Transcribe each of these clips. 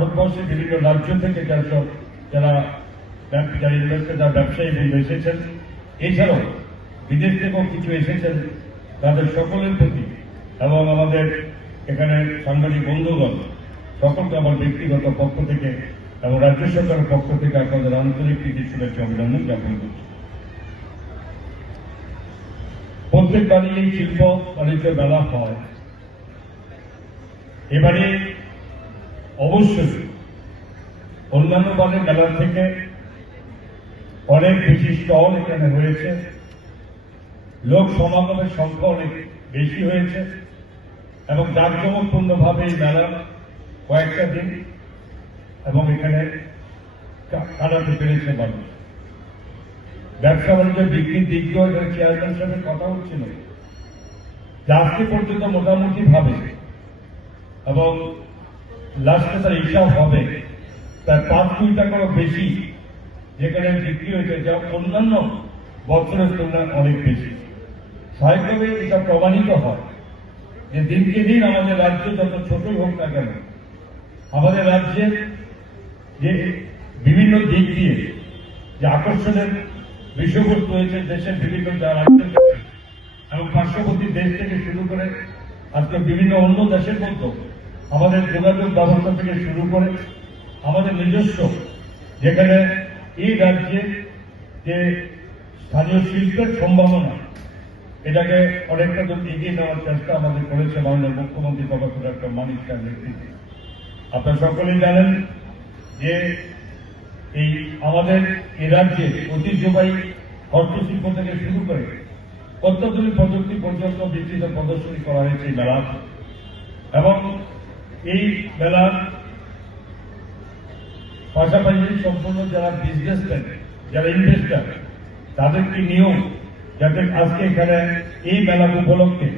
ভারতবর্ষের বিভিন্ন রাজ্য থেকে যারা ইনভেস্টর যারা ব্যবসায়ী বন্ধু এসেছেন, এছাড়াও বিদেশ থেকেও কিছু এসেছেন, তাদের সকলের প্রতি এবং আমাদের এখানে সাংবাদিক বন্ধুগণ সকলকে আমার ব্যক্তিগত পক্ষ থেকে এবং রাজ্য সরকারের পক্ষ থেকে আপনাদের আন্তরিক প্রীতি শুভেচ্ছা অভিনন্দন জ্ঞাপন করছি। প্রত্যেকবারই এই শিল্প বাণিজ্য মেলা হয়, এবারে অবশ্যই অন্যান্য বারের মেলা থেকে অনেক বেশি স্টল এখানে হয়েছে, লোক সমাগমের সংখ্যা অনেক বেশি হয়েছে এবং জাঁকজমকপূর্ণভাবে এই মেলা কয়েকটা দিন এবং এখানে কাটাতে পেরেছে মানুষ। ব্যবসা বাণিজ্য বিক্রির দিক দিয়েও এখানে চেয়ারম্যান সাহেবের কথা হচ্ছিল যে আজকে পর্যন্ত মোটামুটি ভাবে এবং লাস্টে তার হিসাব হবে তার 5 কোটি টাকারও বেশি যেখানে বিক্রি হয়েছে, যা অন্যান্য বছরের তুলনায় অনেক বেশি। স্বাভাবিকভাবে এটা প্রমাণিত হয় যে দিনকে দিন আমাদের রাজ্য যত ছোটই হোক না কেন, আমাদের রাজ্যের যে বিভিন্ন দিক দিয়ে যে আকর্ষণের বিষয়বস্তু হয়েছে দেশের বিভিন্ন রাজ্যের এবং পার্শ্ববর্তী দেশ থেকে শুরু করে আজকে বিভিন্ন অন্য দেশের মধ্যে আমাদের যোগাযোগ ব্যবস্থা থেকে শুরু করে আমাদের নিজস্ব যেখানে এই রাজ্যে যে স্থানীয় শিল্পের সম্ভাবনা এটাকে অনেকটা দূর এগিয়ে নেওয়ার চেষ্টা আমাদের করেছে মাননীয় মুখ্যমন্ত্রী প্রফেসর ডক্টর মানিক শাহের নেতৃত্বে। আপনারা সকলেই জানেন যে এই আমাদের এ রাজ্যে ঐতিহ্যবাহী হস্তশিল্প থেকে শুরু করে অত্যাধুনিক প্রযুক্তি পর্যন্ত বিস্তৃত প্রদর্শনী করা হয়েছে এই মেলা এবং এই মেলার পাশাপাশি সম্পূর্ণ যারা বিজনেসম্যান যারা ইনভেস্টার তাদেরকে নিয়েও যাতে আজকে এখানে এই মেলা উপলক্ষে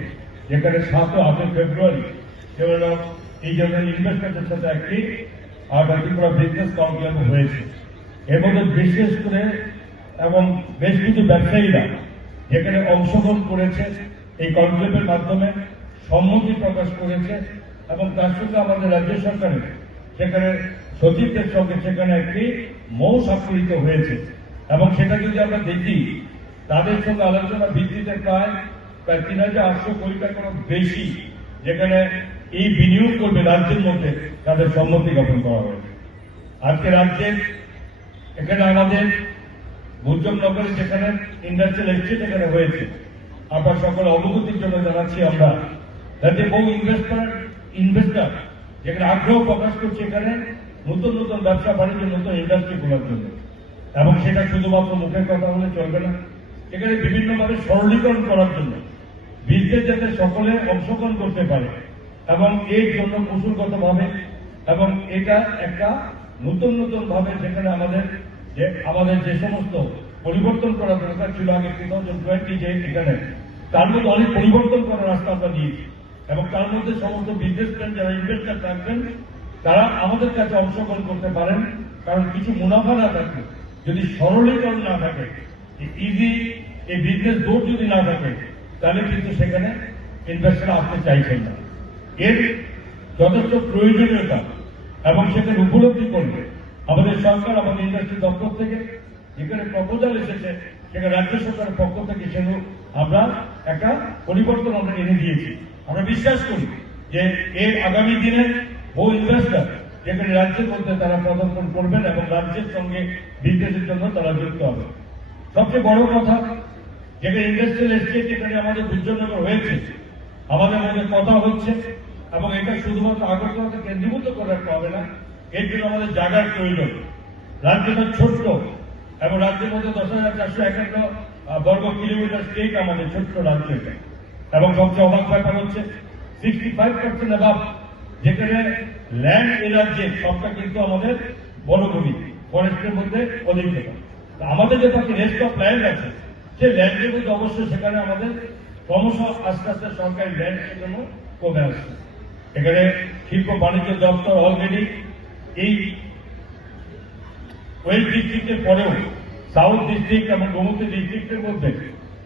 যেখানে 7 ও 8 ফেব্রুয়ারি সেগুলো এই জন্য ইনভেস্টারদের সাথে একটি ত্রিপুরা বিজনেস কনক্লেভ হয়েছে। এর মধ্যে বিশেষ করে এবং বেশ কিছু ব্যবসায়ীরা যেখানে অংশগ্রহণ করেছে এই কনক্লেভের মাধ্যমে সম্মতি প্রকাশ করেছে এবং তার সঙ্গে আমাদের রাজ্য সরকারের সেখানে সচিবদের সঙ্গে সেখানে একটি মৌ স্বাক্ষরিত হয়েছে এবং সেটা যদি আমরা দেখি তাদের সঙ্গে আলোচনা ভিত্তিতে প্রায় 3,800 কোটি টাকার বেশি যেখানে এই বিনিয়োগ করবে রাজ্যের মধ্যে তাদের সম্মতি জ্ঞাপন করা হয়েছে। আজকে রাজ্যের এখানে আমাদের ভুজনগরে যেখানে ইন্ডাস্ট্রিয়াল এস্টেট এখানে হয়েছে, আপনার সকলে অবগতির জন্য জানাচ্ছি আমরা যাতে বহু ইনভেস্টার যেখানে আগ্রহ প্রকাশ করছে এখানে নতুন নতুন ব্যবসা বাণিজ্য নতুন ইন্ডাস্ট্রি খোলার জন্য এবং সেটা শুধুমাত্র মুখের কথা বলে চলবে না, এখানে বিভিন্নভাবে সরলীকরণ করার জন্য বিজনেস যাতে সকলে অংশগ্রহণ করতে পারে এবং এর জন্য কৌশলগতভাবে এবং এটা একটা নতুন নতুন ভাবে যেখানে আমাদের যে সমস্ত পরিবর্তন করা দরকার ছিল আগে 2020 যে এখানে তার মধ্যে অনেক পরিবর্তন করার রাস্তা আমরা দিয়েছি এবং তার মধ্যে সমস্ত বিজনেসম্যান যারা ইনভেস্টার থাকবেন তারা আমাদের কাছে অংশগ্রহণ করতে পারেন, কারণ কিছু মুনাফা না থাকে যদি সরলীকরণ না থাকে ইজি এই বিজনেস বোর্ড যদি না থাকে তাহলে কিন্তু সেখানে ইনভেস্টাররা আসতে চাইছেন না। এর যথেষ্ট প্রয়োজনীয়তা এবং সেখানে উপলব্ধি করবে আমাদের সরকার আমাদের ইন্ডাস্ট্রি দপ্তর থেকে যেখানে প্রপোজাল এসেছে সেখানে রাজ্য সরকারের পক্ষ থেকে সেগুলো আমরা একটা পরিবর্তন আমরা এনে দিয়েছি। আমরা বিশ্বাস করি যে এর আগামী দিনে বহু ইনভেস্টার যেখানে রাজ্যের মধ্যে তারা পদার্পণ করবেন এবং রাজ্যের সঙ্গে বিজনেসের জন্য তারা যুক্ত হবে। সবচেয়ে বড় কথা যেখানে ইন্ডাস্ট্রিয়াল এস্টেট যেখানে আমাদের ভুজনগর হয়েছে আমাদের মধ্যে কথা হচ্ছে এবং এটা শুধুমাত্র আগরতলাকে কেন্দ্রীভূত করে রাখতে হবে না, এর জন্য আমাদের জায়গার প্রয়োজন। রাজ্যটা ছোট্ট এবং রাজ্যের মধ্যে 10,451 বর্গ কিলোমিটার স্টেট আমাদের ছোট্ট রাজ্য এটা এবং সবচেয়ে অবাক ব্যাপার হচ্ছে 65% অ্যাবাভ যেখানে ল্যান্ড এ রাজ্যে সবটা কিন্তু আমাদের বড় ভূমি ফরেস্টের মধ্যে অধিকতা। আমাদের যে বাকি রেস্ট অফ ল্যান্ড আছে সে ল্যান্ডের মধ্যে অবশ্যই সেখানে আমাদের ক্রমশ আস্তে আস্তে সরকারি ল্যান্ড সেজন্য কমে আসছে। এখানে শিল্প বাণিজ্য দপ্তর অলরেডি এই ওয়েস্ট ডিস্ট্রিক্টের পরেও সাউথ ডিস্ট্রিক্ট এবং গোমতী ডিস্ট্রিক্টের মধ্যে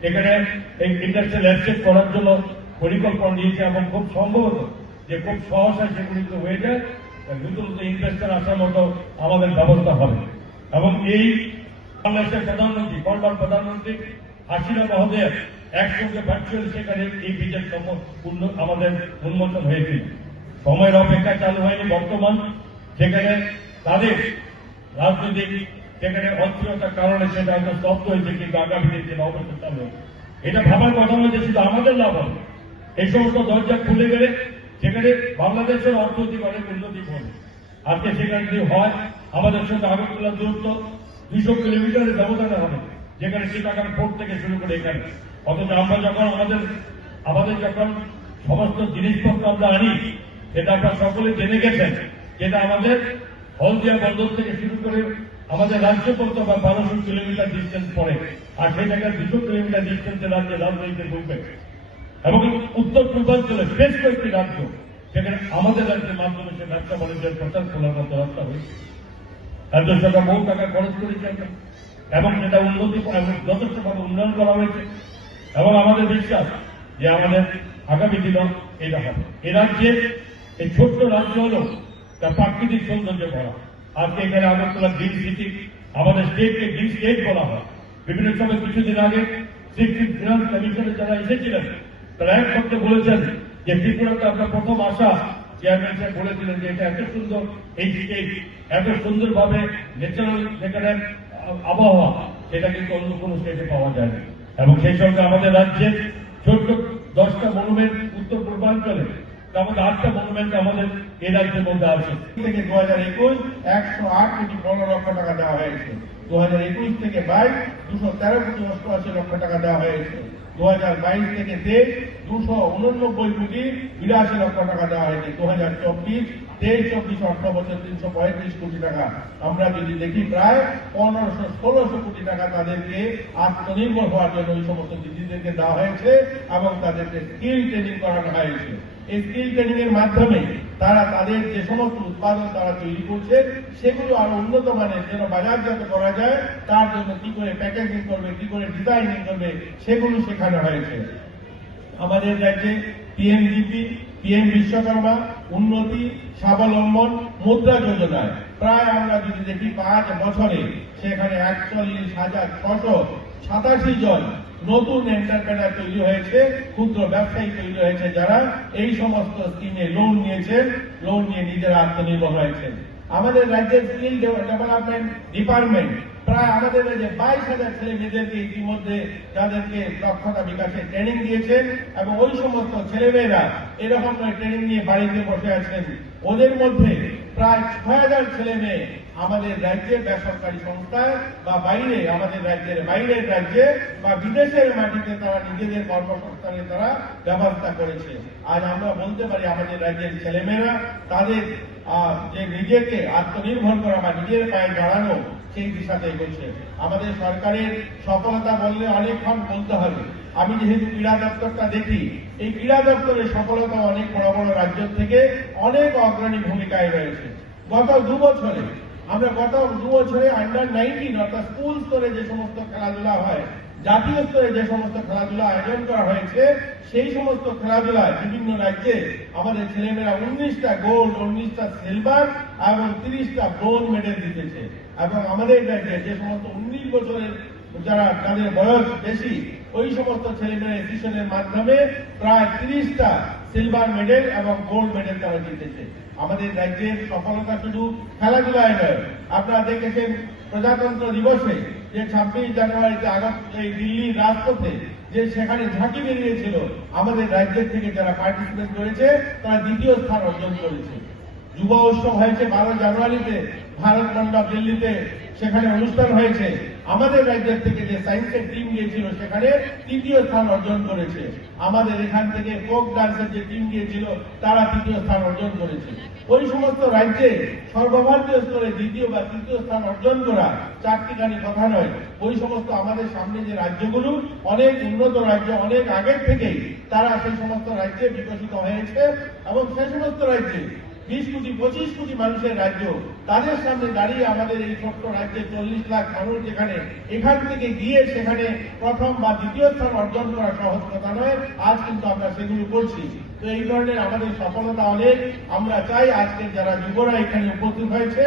এখানে এই ইন্ডাস্ট্রিয়াল এস্টেট করার জন্য পরিকল্পনা নিয়েছে এবং খুব সম্ভবত যে খুব সহসায় সেগুলি হয়ে যায় নতুন নতুন ইনভেস্টার আসার মতো আমাদের ব্যবস্থা হবে। এবং এই বাংলাদেশের প্রধানমন্ত্রী বর্তমান প্রধানমন্ত্রী হাসিনা মহোদয় একসঙ্গে ভার্চুয়াল সেখানে এই বিজের আমাদের উন্মোচন হয়েছিল। সময়ের অপেক্ষা চালু হয়নি, বর্তমান সেখানে তাদের রাজনৈতিক সেখানে অস্থিরতার কারণে সেটা হয়তো স্তব্ধ হয়েছে, কিন্তু আগামী দিন যেটা অবস্থা চালু হবে এটা ভাবার কথা নয় যে শুধু আমাদের লাভ হবে। এই সমস্ত দরজা খুলে গেলে সেখানে বাংলাদেশের অর্থনৈতিক অনেক উন্নতি হবে। আজকে সেখানে যদি হয় আমাদের সঙ্গে আগরতলার দূরত্ব 200 কিলোমিটারের ব্যবধানে হবে, যেখানে সীতাকার পোর্ট থেকে শুরু করে এখানে। অথচ আমরা যখন আমাদের যখন সমস্ত জিনিসপত্র আমরা আনি, সেটা আপনারা সকলে জেনে গেছেন, যেটা আমাদের হলদিয়া বন্দর থেকে শুরু করে আমাদের রাজ্য পর্যন্ত বা 1200 কিলোমিটার ডিস্টেন্স পড়ে, আর সেই জায়গায় 200 কিলোমিটার ডিস্টেন্সে রাজ্যে রাজনৈতিক ঢুকবে। এবং উত্তর পূর্বাঞ্চলে বেশ কয়েকটি রাজ্য সেখানে আমাদের রাজ্যের মাধ্যমে সে ব্যবসা বাণিজ্যের প্রচার খোলার মতো রাস্তা হয়েছে। রাজ্য সরকার বহু টাকা খরচ করেছে এবং সেটা উন্নতি এবং যথেষ্টভাবে উন্নয়ন করা হয়েছে। এবং আমাদের বিশ্বাস যে আমাদের আগামী দিন এটা হবে। এ রাজ্যে এই ছোট্ট রাজ্য হল তার প্রাকৃতিক সৌন্দর্য ভরা। আজকে এখানে আগরতলা গ্রিন সিটি, আমাদের স্টেটকে গ্রিন স্টেট বলা হয়। বিভিন্ন সময় কিছুদিন আগে সিক্সটিন ফিনান্স কমিশনের যারা এসেছিলেন তারা এক শব্দে বলেছেন যে ত্রিপুরাতে আপনার প্রথম আশা, চেয়ারম্যান সাহেব বলেছিলেন যে এটা এত সুন্দর, এই স্টেট এত সুন্দরভাবে ন্যাচারাল যেখানে আবহাওয়া, সেটা কিন্তু অন্য কোনো স্টেটে পাওয়া যায় না। এবং সেই সঙ্গে আমাদের রাজ্যের ছোট্ট 10টা মনুমেন্ট উত্তর পূর্বাঞ্চলে, তার মধ্যে 8টা মনুমেন্ট আমাদের এই রাজ্যের মধ্যে আছে। থেকে 2021 108 কোটি 15 লক্ষ টাকা দেওয়া হয়েছে। 2021 থেকে 22 213 কোটি 88 লক্ষ টাকা দেওয়া হয়েছে। 2022 থেকে 23 289 কোটি 82 লক্ষ টাকা দেওয়া হয়েছে। 2024 23-24 অর্থ বছর 335 কোটি টাকা। আমরা যদি দেখি প্রায় 1500-1600 কোটি টাকা তাদেরকে আত্মনির্ভর হওয়ার জন্য ওই সমস্ত দিদিদেরকে দেওয়া হয়েছে এবং তাদেরকে স্কিল ট্রেনিং করানো হয়েছে। এই স্কিল ট্রেনিং এর মাধ্যমে তারা তাদের যে সমস্ত উৎপাদন তারা তৈরি করছে সেগুলো আরো উন্নত মানের যেন বাজারজাত করা যায়, তার জন্য কি করে প্যাকেজিং করবে, কি করে ডিজাইনিং করবে, সেগুলো শেখানো হয়েছে। আমাদের রাজ্যে পিএমজিপি, পিএম বিশ্বকর্মা, উন্নতি, স্বাবলম্বন, মুদ্রা যোজনায় প্রায় আমরা যদি দেখি 5 বছরে সেখানে 41,687 জন নতুন এন্টারপ্রেনার তৈরি হয়েছে, ক্ষুদ্র ব্যবসায়ী তৈরি হয়েছে, যারা এই সমস্ত স্কিমে লোন নিয়েছেন, লোন নিয়ে নিজেরা আত্মনির্ভর হয়েছেন। আমাদের রাজ্যের স্কিল ডেভেলপমেন্ট ডিপার্টমেন্ট প্রায় আমাদের রাজ্যে 22,000 ছেলে মেয়েদেরকে ইতিমধ্যে যাদেরকে দক্ষতা বিকাশে ট্রেনিং দিয়েছেন এবং ওই সমস্ত ছেলেমেয়েরা এরকম ট্রেনিং নিয়ে বাড়িতে বসে আছেন। ওদের মধ্যে প্রায় 6,000 ছেলে মেয়ে আমাদের রাজ্যে বেসরকারি সংস্থায় বা বাইরে, আমাদের রাজ্যের বাইরের রাজ্যে বা বিদেশের মাটিতে তারা নিজেদের কর্মসংস্থানের তারা ব্যবস্থা করেছে। আজ আমরা বলতে পারি আমাদের রাজ্যের ছেলেমেয়েরা তাদের যে নিজেকে আত্মনির্ভর করা বা নিজের পায়ে দাঁড়ানো, সেই দিশাতে এগোচ্ছে। আমাদের সরকারের সফলতা বললে অনেকক্ষণ বলতে হবে। আমি যেহেতু ক্রীড়া দপ্তরটা দেখি, এই ক্রীড়া দপ্তরের সফলতা অনেক বড় বড় রাজ্য থেকে অনেক অগ্রণী ভূমিকায় রয়েছে। গত 2 বছরে আন্ডার 19 অর্থাৎ স্কুল স্তরে যে সমস্ত খেলাধুলা হয়, জাতীয় স্তরে যে সমস্ত খেলাধুলা আয়োজন করা হয়েছে, সেই সমস্ত খেলাধুলায় বিভিন্ন রাজ্যে আমাদের ছেলেমেয়েরা 19টা গোল্ড, 19টা সিলভার এবং 30টা ব্রোঞ্জ মেডেল জিতেছে। এবং আমাদের রাজ্যে যে সমস্ত 19 বছরের যারা তাদের বয়স বেশি, ওই সমস্ত ছেলেমেয়েরা এডিশনের মাধ্যমে প্রায় 30টা সিলভার মেডেল এবং গোল্ড মেডেল তারা জিতেছে। আমাদের রাজ্যের সফলতা শুধু খেলাধুলায় নয়, আপনারা দেখেছেন প্রজাতন্ত্র দিবসে যে 26 জানুয়ারিতে এই দিল্লির রাজপথে যে সেখানে ঝাঁকি বেরিয়েছিল, আমাদের রাজ্যের থেকে যারা পার্টিসিপেট করেছে তারা 2য় স্থান অর্জন করেছে। যুব উৎসব হয়েছে 12 জানুয়ারিতে ভারত মণ্ডপ দিল্লিতে, সেখানে অনুষ্ঠান হয়েছে। আমাদের রাজ্যের থেকে যে সায়েন্সের টিম গিয়েছিল সেখানে 3য় স্থান অর্জন করেছে। আমাদের এখান থেকে ফোক ডান্সের যে টিম গিয়েছিল তারা 3য় স্থান অর্জন করেছে। ওই সমস্ত রাজ্যে সর্বভারতীয় স্তরে 2য় বা 3য় স্থান অর্জন করা চারটিখানি কথা নয়। ওই সমস্ত আমাদের সামনে যে রাজ্যগুলো অনেক উন্নত রাজ্য, অনেক আগের থেকেই তারা সেই সমস্ত রাজ্যে বিকশিত হয়েছে এবং সেই সমস্ত রাজ্যে 20 কোটি 25 কোটি মানুষের রাজ্য, তাদের সামনে দাঁড়িয়ে আমাদের এই ছোট্ট রাজ্যে 40 লাখ মানুষ যেখানে এখান থেকে গিয়ে সেখানে প্রথম বা দ্বিতীয় স্থান অর্জন করা সহজ কথা নয়। আজ কিন্তু আমরা সেগুলো করছি। তো এই ধরনের আমাদের সফলতা অনেক। আমরা চাই আজকের যারা যুবরা এখানে উপস্থিত হয়েছে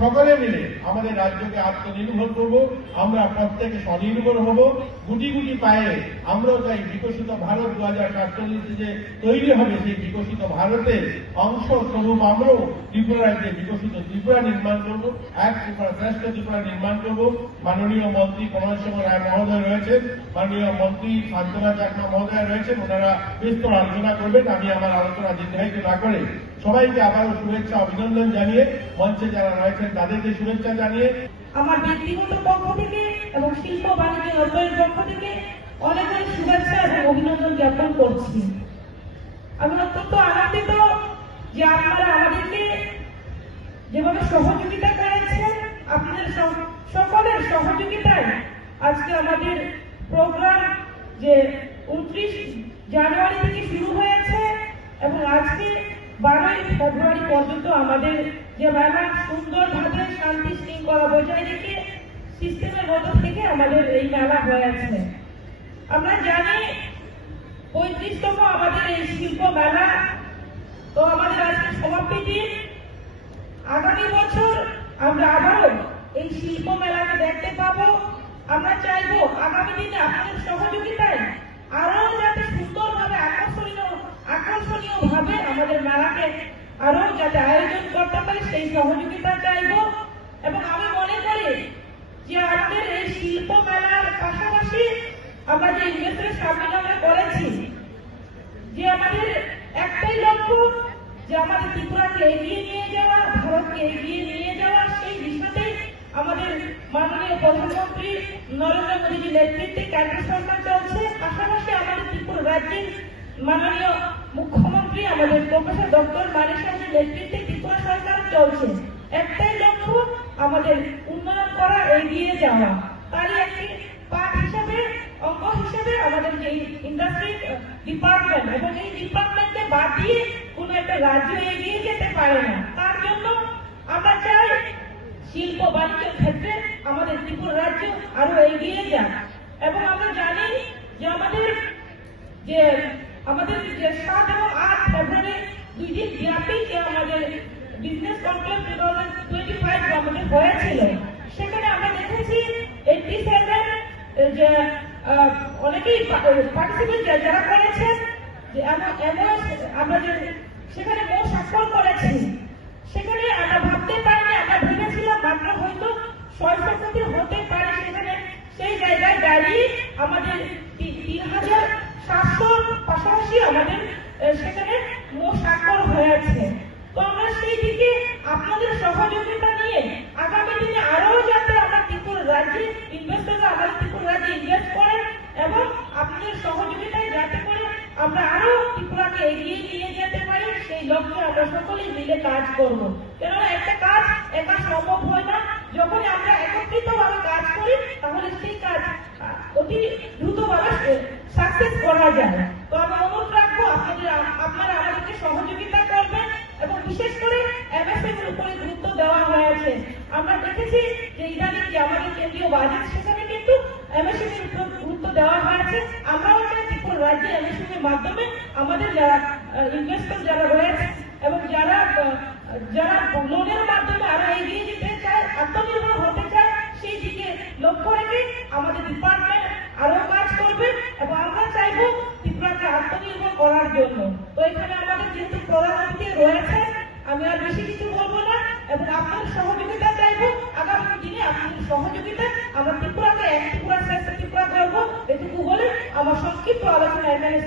সকলে মিলে আমাদের রাজ্যকে আত্মনির্ভর করব, আমরা প্রত্যেকে স্বনির্ভর হব, গুটি গুটি পায়ে আমরাও চাই বিকশিত ভারত 2047 যে তৈরি হবে, সেই বিকশিত ভারতের অংশ স্বরূপ আমরাও ত্রিপুরা রাজ্যে বিকশিত ত্রিপুরা নির্মাণ করব, এক ত্রিপুরা শ্রেষ্ঠ ত্রিপুরা নির্মাণ করব। মাননীয় মন্ত্রী প্রণয় সিংহ রায় মহোদয় রয়েছেন, মাননীয় মন্ত্রী শান্তনা চাকমা মহোদয় রয়েছেন, ওনারা বিস্তর আলোচনা করবেন। আমি আমার আলোচনা দীর্ঘায়িত না করে সবাইকে আবারও শুভেচ্ছা অভিনন্দন জানিয়ে, মঞ্চে যারা রয়েছেন তাদেরকে শুভেচ্ছা জানিয়ে আমার ব্যক্তিগত পক্ষ থেকে এবং শিল্প বাণিজ্য দপ্তরের পক্ষ থেকে অনেক অনেক শুভেচ্ছা এবং অভিনন্দন জ্ঞাপন করছি। আমি অত্যন্ত আনন্দিত যে আপনারা আমাদেরকে যেভাবে সহযোগিতা করেছেন, আপনাদের সকলের সহযোগিতায় আজকে আমাদের প্রোগ্রাম যে 29 জানুয়ারি থেকে শুরু হয়েছে এবং আজকে 12 ফেব্রুয়ারি পর্যন্ত আমাদের যে মেলা সুন্দরভাবে শান্তি শৃঙ্খলা বজায় রেখে সিস্টেমের মধ্যে থেকে আমাদের এই মেলা হয়েছে। আমরা জানি 35তম আমাদের এই শিল্প মেলা, তো আমাদের আজকে সমাপ্তি দিন। আগামী বছর আমরা আবারও এই শিল্প মেলাকে দেখতে পাবো। আমরা চাইবো আগামী দিনে আপনাদের সহযোগিতায় আরো যাতে সুন্দরভাবে আকর্ষণীয় ভাবে আমাদের মেলাকে আরো যাতে আয়োজন করতে পারি, সেই সহযোগিতা চাইবো। এবং আমি মনে করি যে আমাদের এই শিল্প মেলার পাশাপাশি আমরা যে ইনভেস্টর সম্মেলন করেছি, যে আমাদের একটাই লক্ষ্য যে আমাদের ত্রিপুরাকে এগিয়ে নিয়ে যাওয়া, ভারতকে এগিয়ে নিয়ে যাওয়া, সেই বিষয়তেই আমাদের মাননীয় প্রধানমন্ত্রী নরেন্দ্র মোদীজির নেতৃত্বে কেন্দ্র সরকার চলছে। পাশাপাশি আমাদের ত্রিপুরা রাজ্যের মাননীয় মুখ্যমন্ত্রী আমাদের প্রফেসর ডক্টর মানিক সাহের নেতৃত্বে ত্রিপুরা সরকার চলছে। একটাই লক্ষ্য আমাদের উন্নয়ন করা, এগিয়ে যাওয়া। তারই একটি পার্ট হিসেবে, অঙ্গ হিসেবে আমাদের যে ইন্ডাস্ট্রি ডিপার্টমেন্ট, এবং এই ডিপার্টমেন্টকে বাদ দিয়ে কোন একটা রাজ্য এগিয়ে যেতে পারে না। তার জন্য আমরা চাই শিল্প বাণিজ্যের ক্ষেত্রে আমাদের ত্রিপুরা রাজ্য আরো এগিয়ে যাক। এবং আমরা জানি যে আমাদের 7 এবং 8 ফেব্রুয়ারি 2 দিন ব্যাপী যে আমাদের বিজনেস কনক্লেভ 2025 আমাদের হয়েছিল, সেখানে আমরা দেখেছি 87 যে অনেকেই পার্টিসিপেন্ট যারা করেছেন, যে আমরা যে সেখানে মোট স্বাক্ষর করেছি, সেখানে আমরা ভাবতে পারিনি, আমরা ভেবেছিলাম মাত্র হয়তো 600 কোটি হতে পারে। সেখানে সেই জায়গায় দাঁড়িয়ে আমাদের 3700 পাশাপাশি আমাদের সেখানে মোট স্বাক্ষর হয়েছে। তো আমরা সেই দিকে আপনাদের সহযোগিতা নিয়ে আগামী দিনে আরো যাতে আমরা ত্রিপুরা রাজ্যে ইনভেস্টররা আমাদের ত্রিপুরা রাজ্যে ইনভেস্ট করেন, এবং আপনাদের সহযোগিতায় যাতে করে আমরা আরো ত্রিপুরাকে এগিয়ে নিয়ে যেতে পারি, সেই লক্ষ্যে আমরা সকলেই মিলে কাজ করব। কেননা একটা কাজ একা সম্ভব হয় না। যখন আমরা একত্রিতভাবে কাজ করি তাহলে সেই কাজ অতি দ্রুতভাবে সাকসেস করা যায়। তো আমি অনুরোধ রাখবো আপনারা আমাদেরকে সহযোগিতা করবেন, এবং বিশেষ করে এমএসএমই এর উপরে গুরুত্ব দেওয়া হয়েছে। আমরা দেখেছি যে ইদানিং যে আমাদের কেন্দ্রীয় বাজেট, সেখানে কিন্তু এমএসএমই এর উপর গুরুত্ব দেওয়া হয়েছে। আমরাও চাই ত্রিপুরা রাজ্যে এমএসএমই এর মাধ্যমে আমাদের যারা ইনভেস্টর যারা রয়েছে এবং যারা লোনের মাধ্যমে আরো এগিয়ে যেতে চায়, আত্মনির্ভর হতে চায়, সেই দিকে লক্ষ্য রেখে আমাদের ডিপার্টমেন্ট আরো কাজ করবে, এবং আমরা চাইবো ত্রিপুরাকে আত্মনির্ভর করার জন্য। তো এখানে আমাদের যেহেতু প্রধানমন্ত্রী রয়েছে, আমি আর বেশি কিছু বলবো না, এবং আপনাদের সহযোগিতা চাইবো। আগামী দিনে আপনাদের সহযোগিতা আমরা ত্রিপুরাকে এক ত্রিপুরা শ্রেষ্ঠ ত্রিপুরা করবো, এটুকু বলে আমার সংক্ষিপ্ত আলোচনা এখানে শেষ